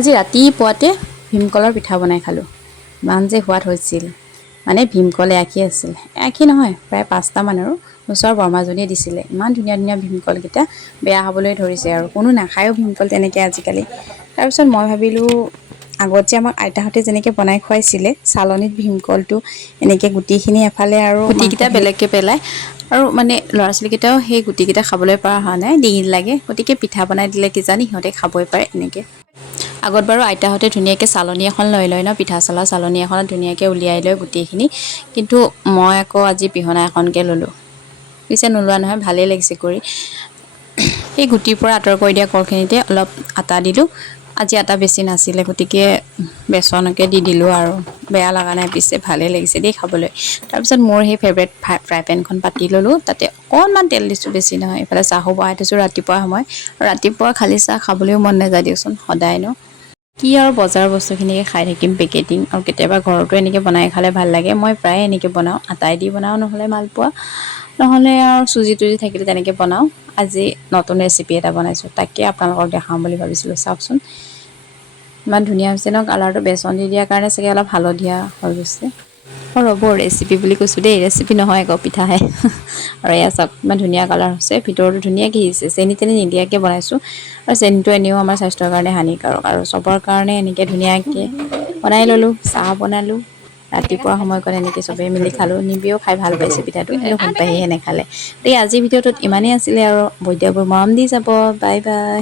আজি ৰাতিপুৱাতে ভীমকলৰ পিঠা বনাই খালোঁ। ইমান যে সোৱাদ হৈছিল, মানে ভীমকল এআখি আছিল, এআখি নহয় প্ৰায় 5টামান আৰু ওচৰৰ বৰমাজনীয়ে দিছিলে। ইমান ধুনীয়া ধুনীয়া ভীমকলকেইটা বেয়া হ'বলৈ ধৰিছে আৰু কোনো নাখায়ো ভীমকল তেনেকৈ আজিকালি। তাৰপিছত মই ভাবিলোঁ আগত যে আমাক আইতাহঁতে যেনেকৈ বনাই খুৱাইছিলে, চালনীত ভীমকলটো এনেকৈ গুটিখিনি এফালে আৰু গুটিকেইটা বেলেগকৈ পেলাই আৰু মানে ল'ৰা ছোৱালীকেইটাও সেই গুটিকেইটা খাবলৈ পৰা হোৱা নাই, ডিঙিত লাগে, গতিকে পিঠা বনাই দিলে কিজানি সিহঁতে খাবই পাৰে এনেকৈ। আগত বাৰু আইতাহঁতে ধুনীয়াকৈ চালনী এখন লৈ লয় ন, পিঠা চলা চালনী এখনত ধুনীয়াকৈ উলিয়াই লয় গোটেইখিনি, কিন্তু মই আকৌ আজি পিহনা এখনকৈ ল'লোঁ। পিছে নোলোৱা নহয়, ভালেই লাগিছে কৰি। সেই গুটিৰ পৰা আঁতৰ কৰি দিয়া কলখিনিতে অলপ আটা দিলোঁ। আজি আটা বেছি নাছিলে, গতিকে বেচনকে দি দিলোঁ আৰু বেয়া লগা নাই, পিছে ভালেই লাগিছে দেই খাবলৈ। তাৰপিছত মোৰ সেই ফেভৰেট ফ্ৰাই পেনখন পাতি ল'লোঁ, তাতে অকণমান তেল দিছোঁ, বেছি নহয়। এইফালে চাহো বহাই থৈছোঁ ৰাতিপুৱা সময়, ৰাতিপুৱা খালী চাহ খাবলৈও মন নাযায় দিয়কচোন সদায়নো। কি আৰু বজাৰৰ বস্তুখিনিকে খাই থাকিম, পেকেটিং, আৰু কেতিয়াবা ঘৰতো এনেকৈ বনাই খালে ভাল লাগে। মই প্ৰায়ে এনেকৈ বনাওঁ, আটাই দি বনাওঁ, নহ'লে মালপোৱা, নহ'লে আৰু চুজি তুজি থাকিলে তেনেকৈ বনাওঁ। আজি নতুন ৰেচিপি এটা বনাইছোঁ, তাকে আপোনালোকক দেখাওঁ বুলি ভাবিছিলোঁ। চাওকচোন ইমান ধুনীয়া হৈছে ন কালাৰটো, বেচন দি দিয়াৰ কাৰণে চাগে অলপ হালধীয়া হৈ গৈছে। অঁ ৰ'ব, ৰেচিপি বুলি কৈছোঁ দেই, ৰেচিপি নহয় আকৌ, পিঠাহে। আৰু এয়া চাওক ইমান ধুনীয়া কালাৰ হৈছে, ভিতৰতো ধুনীয়াকৈ সিজিছে। চেনি তেনি নিদিয়াকৈ বনাইছোঁ, আৰু চেনিটো এনেও আমাৰ স্বাস্থ্যৰ কাৰণে হানিকাৰক, আৰু চবৰ কাৰণে এনেকৈ ধুনীয়াকৈ বনাই ল'লোঁ। চাহ বনালোঁ ৰাতিপুৱা সময়কণ, এনেকৈ চবেই মিলি খালোঁ। নিবিও খাই ভাল পাইছে পিঠাটো, কিন্তু সোণপাহীহে নেখালে। গতিকে আজিৰ ভিডিঅ'টোত ইমানেই আছিলে আৰু, বৈদ্যবোৰ মৰম দি যাব। Bye bye.